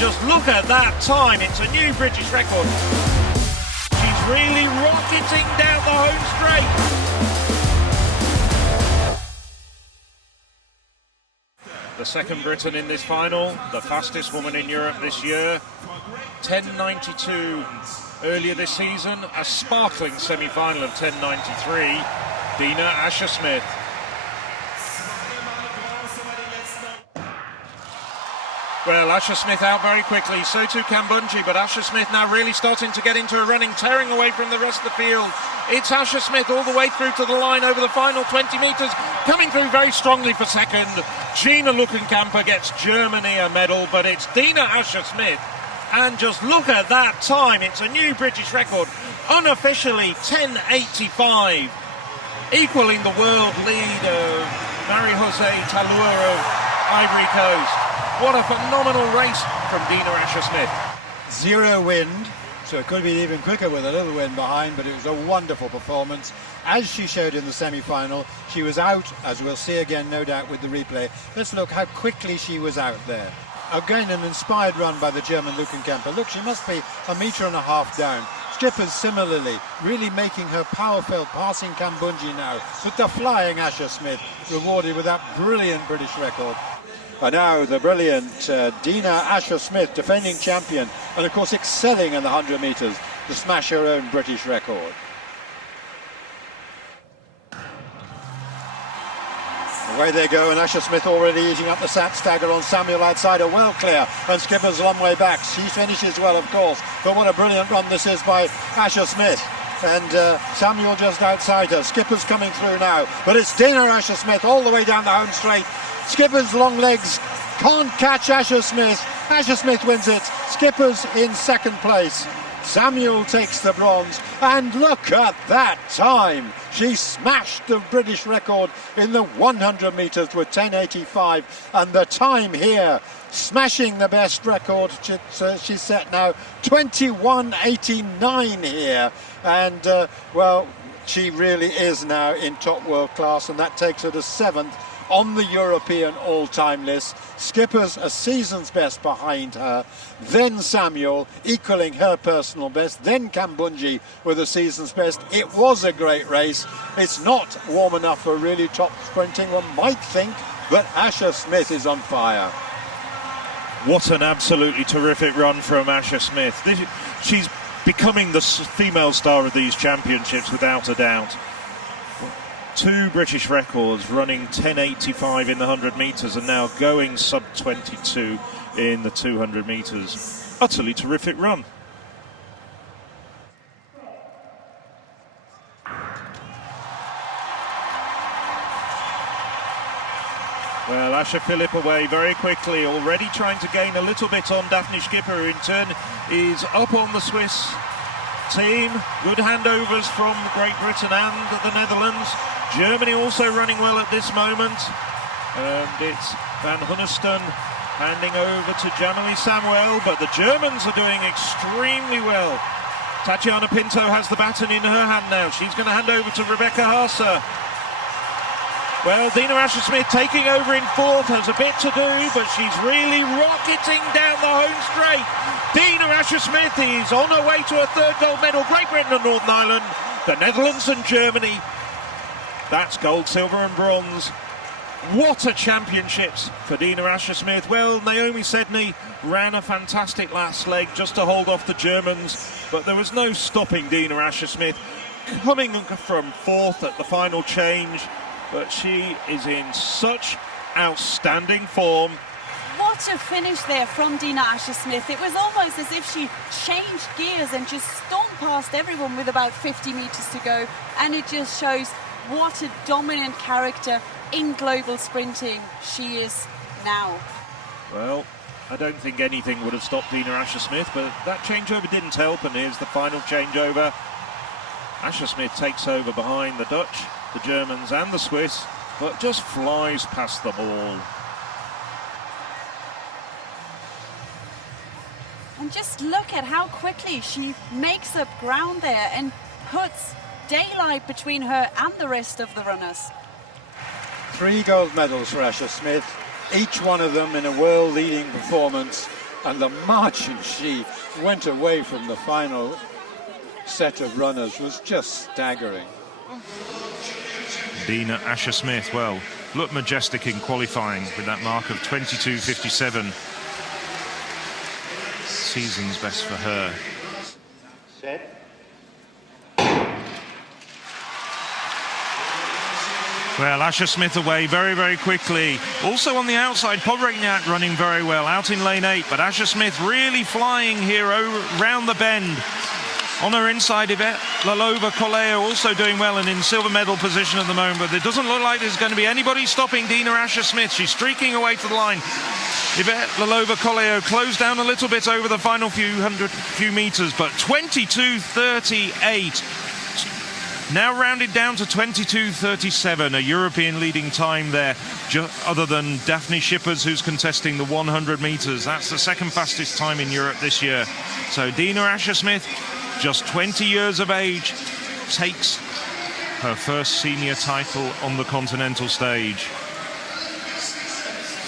just look at that time. It's a new British record. She's really rocketing down the home straight. The second Briton in this final, the fastest woman in Europe this year. 10.92 earlier this season, a sparkling semi-final of 10.93. Dina Asher-Smith. Well, Asher-Smith out very quickly, so too Kambundji, but Asher-Smith now really starting to get into a running, tearing away from the rest of the field. It's Asher-Smith all the way through to the line over the final 20 metres, coming through very strongly for second. Gina Luckenkamper gets Germany a medal, but it's Dina Asher-Smith. And just look at that time, it's a new British record, unofficially 10.85, equaling the world lead of Marie-José Talua of Ivory Coast. What a phenomenal race from Dina Asher-Smith. Zero wind, so it could be even quicker with a little wind behind, but it was a wonderful performance. As she showed in the semi-final, she was out, as we'll see again, no doubt, with the replay. Let's look how quickly she was out there. Again, an inspired run by the German Luckenkamper. Look, she must be 1.5 meters down. Strippers similarly, really making her power felt, passing Kambundji now. But the flying Asher-Smith rewarded with that brilliant British record. And now the brilliant Dina Asher-Smith, defending champion, and of course excelling in the 100 metres to smash her own British record. Away they go, and Asher-Smith already eating up the sat stagger on Samuel outside her, well clear, and Skipper's a long way back. She finishes well, of course, but what a brilliant run this is by Asher-Smith. And Samuel just outside her. Skipper's coming through now, but it's Dina Asher-Smith all the way down the home straight. Skipper's long legs can't catch Asher-Smith. Asher-Smith wins it. Skipper's in second place. Samuel takes the bronze, and look at that time. She smashed the British record in the 100 metres with 10.85, and the time here, smashing the best record she's set now, 21.89 here. And well, she really is now in top world class, and that takes her to 7th on the European all-time list. Skipper's a season's best behind her, then Samuel equaling her personal best, then Kambundji with a season's best. It was a great race. It's not warm enough for really top sprinting. One might think that Asher-Smith is on fire. What an absolutely terrific run from Asher-Smith. She's becoming the female star of these championships without a doubt. 2 British records, running 10.85 in the 100 metres and now going sub 22 in the 200 metres. Utterly terrific run. Well, Asher Philipp away very quickly, already trying to gain a little bit on Daphne Schipper, who in turn is up on the Swiss team. Good handovers from Great Britain and the Netherlands. Germany also running well at this moment. And it's Van Hunnesten handing over to Janelle Samuel, but the Germans are doing extremely well. Tatiana Pinto has the baton in her hand now. She's going to hand over to Rebecca Haase. Well, Dina Asher-Smith taking over in 4th, has a bit to do, but she's really rocketing down the home straight. Dina Asher-Smith is on her way to a 3rd gold medal. Great Britain and Northern Ireland, the Netherlands and Germany. That's gold, silver and bronze. What a championships for Dina Asher-Smith. Well, Naomi Sedney ran a fantastic last leg just to hold off the Germans, but there was no stopping Dina Asher-Smith, coming from 4th at the final change. But she is in such outstanding form. What a finish there from Dina Asher-Smith. It was almost as if she changed gears and just stomped past everyone with about 50 metres to go. And it just shows what a dominant character in global sprinting she is now. Well, I don't think anything would have stopped Dina Asher-Smith, but that changeover didn't help, and here's the final changeover. Asher-Smith takes over behind the Dutch, the Germans and the Swiss, but just flies past them all. And just look at how quickly she makes up ground there and puts daylight between her and the rest of the runners. 3 gold medals for Asher-Smith, each one of them in a world-leading performance. And the margin she went away from the final set of runners was just staggering. Dina Asher-Smith, well, looked majestic in qualifying with that mark of 22.57. Season's best for her. Set. Well, Asher-Smith away very, very quickly. Also on the outside, Pobregniak running very well out in lane 8, but Asher-Smith really flying here around the bend. On her inside, Yvette Lalova-Coleo also doing well and in silver medal position at the moment, but it doesn't look like there's going to be anybody stopping Dina Asher-Smith. She's streaking away to the line. Yvette Lalova-Coleo closed down a little bit over the final few meters, but 22.38. Now rounded down to 22.37, a European leading time there, other than Daphne Schippers, who's contesting the 100 meters. That's the second fastest time in Europe this year. So Dina Asher-Smith, just 20 years of age, takes her first senior title on the continental stage.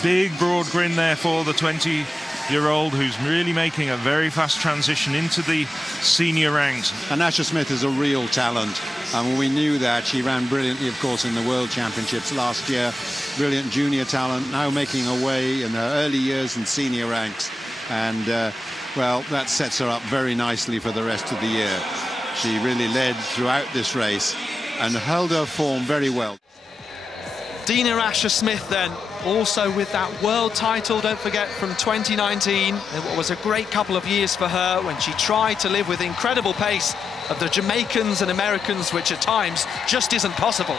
Big broad grin there for the 20-year-old who's really making a very fast transition into the senior ranks. And Asher-Smith is a real talent. We knew that. She ran brilliantly, of course, in the World Championships last year. Brilliant junior talent, now making her way in her early years in senior ranks. And, well, that sets her up very nicely for the rest of the year. She really led throughout this race and held her form very well. Dina Asher-Smith then, also with that world title, don't forget, from 2019. It was a great couple of years for her when she tried to live with incredible pace of the Jamaicans and Americans, which at times just isn't possible.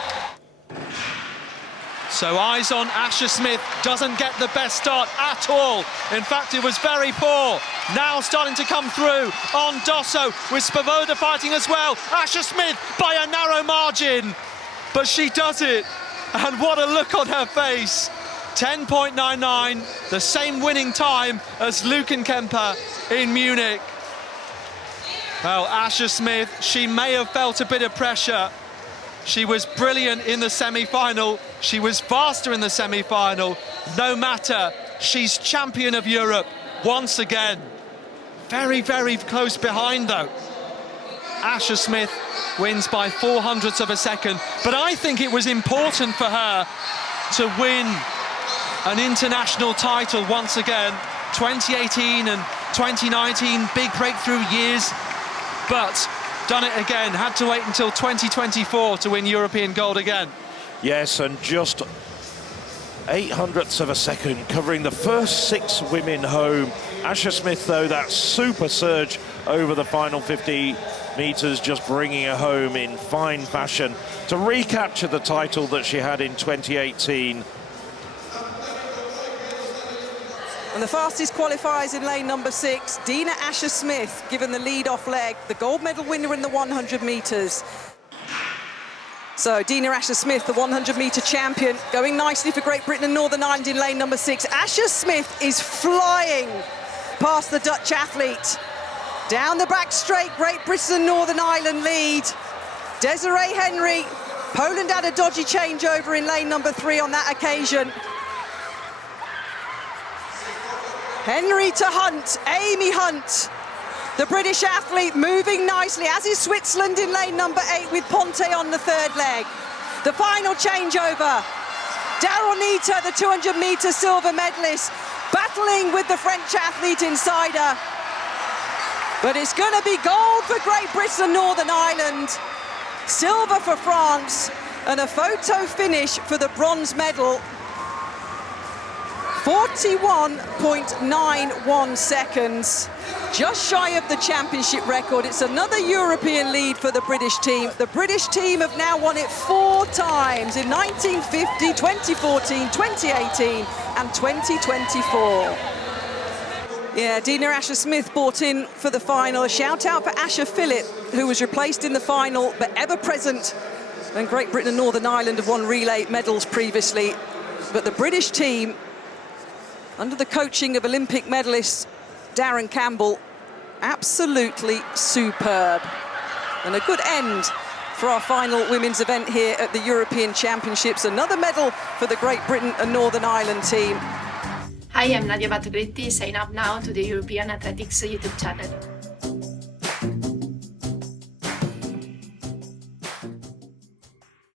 So eyes on Asher-Smith, doesn't get the best start at all. In fact, it was very poor. Now starting to come through on Dosso, with Spavoda fighting as well. Asher-Smith by a narrow margin, but she does it. And what a look on her face. 10.99, the same winning time as Lukenkemper in Munich. Well, Asher-Smith, she may have felt a bit of pressure. She was brilliant in the semi-final. She was faster in the semi-final. No matter, she's champion of Europe once again. Very, very close behind, though. Asher-Smith wins by 0.04 of a second, but I think it was important for her to win an international title once again. 2018 and 2019, big breakthrough years, but done it again. Had to wait until 2024 to win European gold again. Yes, and just 0.08 of a second, covering the first 6 women home. Asher-Smith, though, that super surge over the final 50 meters, just bringing her home in fine fashion to recapture the title that she had in 2018. And the fastest qualifiers in lane number 6, Dina Asher-Smith, given the lead-off leg, the gold medal winner in the 100 meters. So Dina Asher-Smith, the 100-meter champion, going nicely for Great Britain and Northern Ireland in lane number 6. Asher-Smith is flying past the Dutch athlete. Down the back straight, Great Britain and Northern Ireland lead. Desiree Henry, Poland had a dodgy changeover in lane number 3 on that occasion. Henry to Hunt, Amy Hunt, the British athlete, moving nicely, as is Switzerland in lane number 8 with Ponte on the 3rd leg. The final changeover, Daryl Nita, the 200-meter silver medalist, battling with the French athlete inside her. But it's going to be gold for Great Britain and Northern Ireland, silver for France, and a photo finish for the bronze medal. 41.91 seconds, just shy of the championship record. It's another European lead for the British team. The British team have now won it 4 times in 1950, 2014, 2018 and 2024. Yeah, Dina Asher-Smith brought in for the final. A shout out for Asher Phillip, who was replaced in the final, but ever present when Great Britain and Northern Ireland have won relay medals previously. But the British team, under the coaching of Olympic medalist Darren Campbell, absolutely superb. And a good end for our final women's event here at the European Championships. Another medal for the Great Britain and Northern Ireland team. Hi, I'm Nadia Batogletti. Sign up now to the European Athletics YouTube channel.